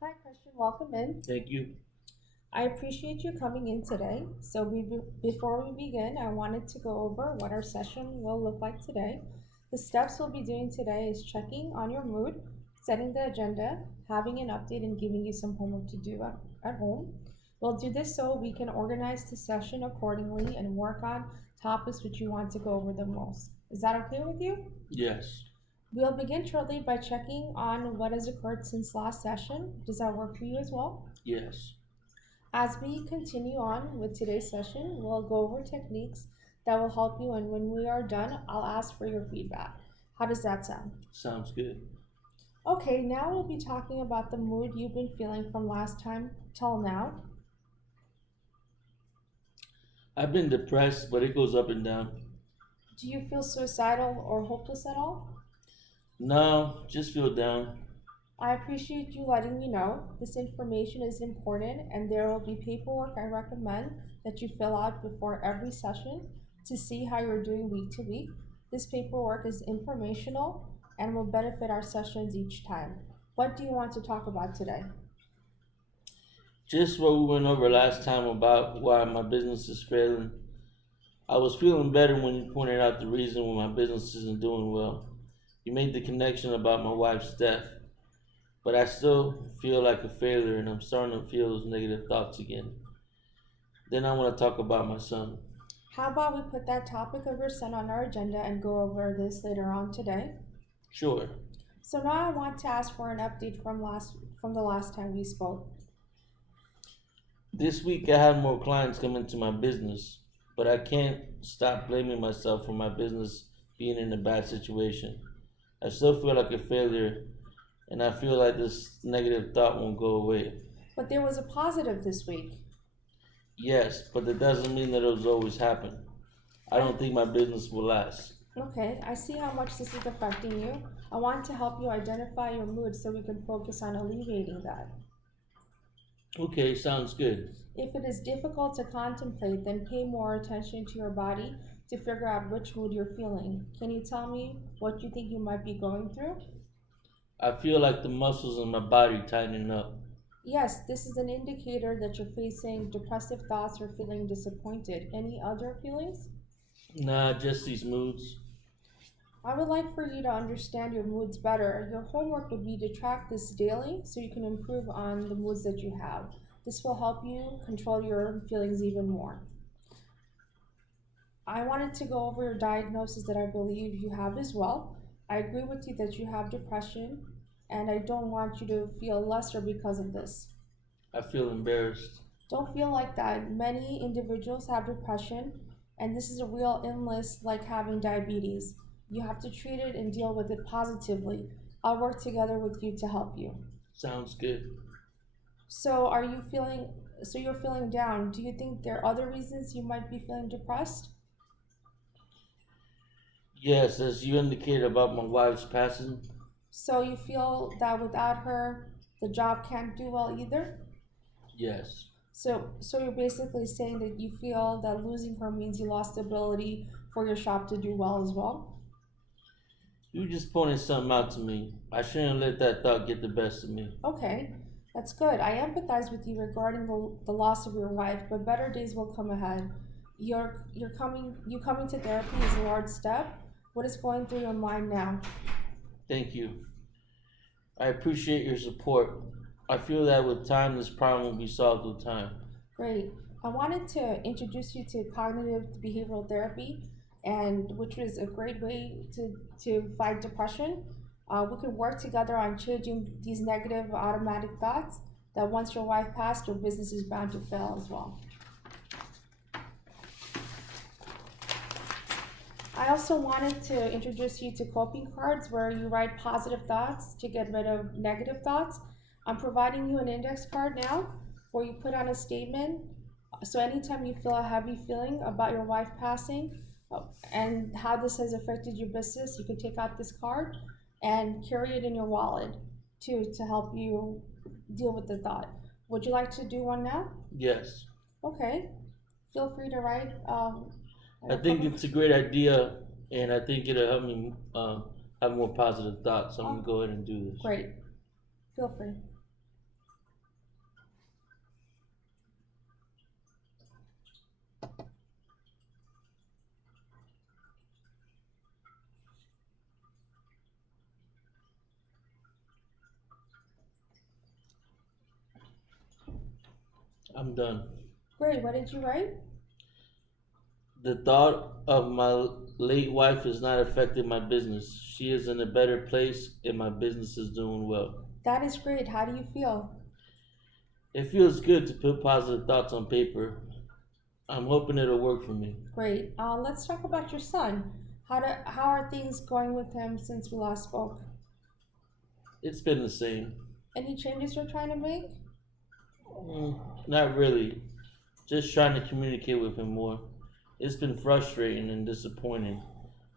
Hi, Christian. Welcome in. Thank you. I appreciate you coming in today. Before we begin, I wanted to go over what our session will look like today. The steps we'll be doing today is checking on your mood, setting the agenda, having an update, and giving you some homework to do at home. We'll do this so we can organize the session accordingly and work on topics which you want to go over the most. Is that okay with you? Yes. We'll begin shortly by checking on what has occurred since last session. Does that work for you as well? Yes. As we continue on with today's session, we'll go over techniques that will help you, and when we are done, I'll ask for your feedback. How does that sound? Sounds good. Okay, now we'll be talking about the mood you've been feeling from last time till now. I've been depressed, but it goes up and down. Do you feel suicidal or hopeless at all? No, just feel down. I appreciate you letting me know. This information is important, and there will be paperwork I recommend that you fill out before every session to see how you're doing week to week. This paperwork is informational and will benefit our sessions each time. What do you want to talk about today? Just what we went over last time about why my business is failing. I was feeling better when you pointed out the reason why my business isn't doing well. You made the connection about my wife's death, but I still feel like a failure and I'm starting to feel those negative thoughts again. Then I want to talk about my son. How about we put that topic of your son on our agenda and go over this later on today? Sure. So now I want to ask for an update from the last time we spoke. This week I had more clients come into my business, but I can't stop blaming myself for my business being in a bad situation. I still feel like a failure and I feel like this negative thought won't go away. But there was a positive this week. Yes, but that doesn't mean that it'll always happen. I don't think my business will last. Okay, I see how much this is affecting you. I want to help you identify your mood so we can focus on alleviating that. Okay, sounds good. If it is difficult to contemplate, then pay more attention to your body to figure out which mood you're feeling. Can you tell me what you think you might be going through? I feel like the muscles in my body tightening up. Yes, this is an indicator that you're facing depressive thoughts or feeling disappointed. Any other feelings? Nah, just these moods. I would like for you to understand your moods better. Your homework would be to track this daily so you can improve on the moods that you have. This will help you control your feelings even more. I wanted to go over your diagnosis that I believe you have as well. I agree with you that you have depression, and I don't want you to feel lesser because of this. I feel embarrassed. Don't feel like that. Many individuals have depression, and this is a real illness like having diabetes. You have to treat it and deal with it positively. I'll work together with you to help you. Sounds good. So, you're feeling down. Do you think there are other reasons you might be feeling depressed? Yes, as you indicated about my wife's passing. So, you feel that without her, the job can't do well either? Yes. So you're basically saying that you feel that losing her means you lost the ability for your shop to do well as well? You just pointed something out to me. I shouldn't let that thought get the best of me. Okay, that's good. I empathize with you regarding the loss of your wife, but better days will come ahead. You coming to therapy is a large step. What is going through your mind now? Thank you. I appreciate your support. I feel that with time, this problem will be solved with time. Great. I wanted to introduce you to cognitive behavioral therapy, and which is a great way to fight depression. We can work together on changing these negative automatic thoughts that once your wife passed, your business is bound to fail as well. I also wanted to introduce you to coping cards where you write positive thoughts to get rid of negative thoughts. I'm providing you an index card now where you put on a statement. So anytime you feel a heavy feeling about your wife passing and how this has affected your business, you can take out this card and carry it in your wallet too to help you deal with the thought. Would you like to do one now? Yes. Okay. Feel free to write. I think it's a great idea, and I think it'll help me have more positive thoughts. So I'm going to go ahead and do this. Great. Feel free. I'm done. Great, what did you write? The thought of my late wife has not affected my business. She is in a better place and my business is doing well. That is great. How do you feel? It feels good to put positive thoughts on paper. I'm hoping it'll work for me. Great. Let's talk about your son. How are things going with him since we last spoke? It's been the same. Any changes you're trying to make? Not really. Just trying to communicate with him more. It's been frustrating and disappointing.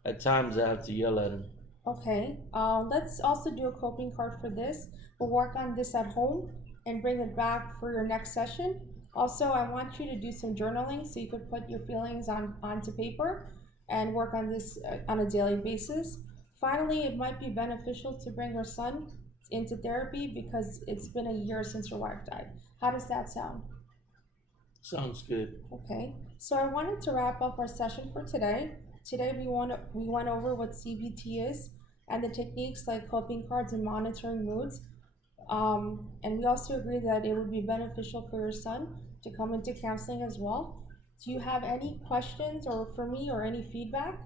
At times I have to yell at him. Okay. Let's also do a coping card for this. We'll work on this at home and bring it back for your next session. Also, I want you to do some journaling so you could put your feelings onto paper and work on this on a daily basis. Finally, it might be beneficial to bring your son into therapy because it's been a year since your wife died. How does that sound? Sounds good. Okay, so I wanted to wrap up our session for today. Today we went over what CBT is and the techniques like coping cards and monitoring moods. And we also agreed that it would be beneficial for your son to come into counseling as well. Do you have any questions or for me or any feedback?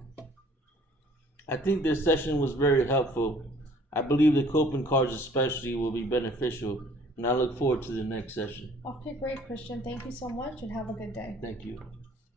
I think this session was very helpful. I believe the coping cards especially will be beneficial, and I look forward to the next session. Okay, great, Christian. Thank you so much and have a good day. Thank you.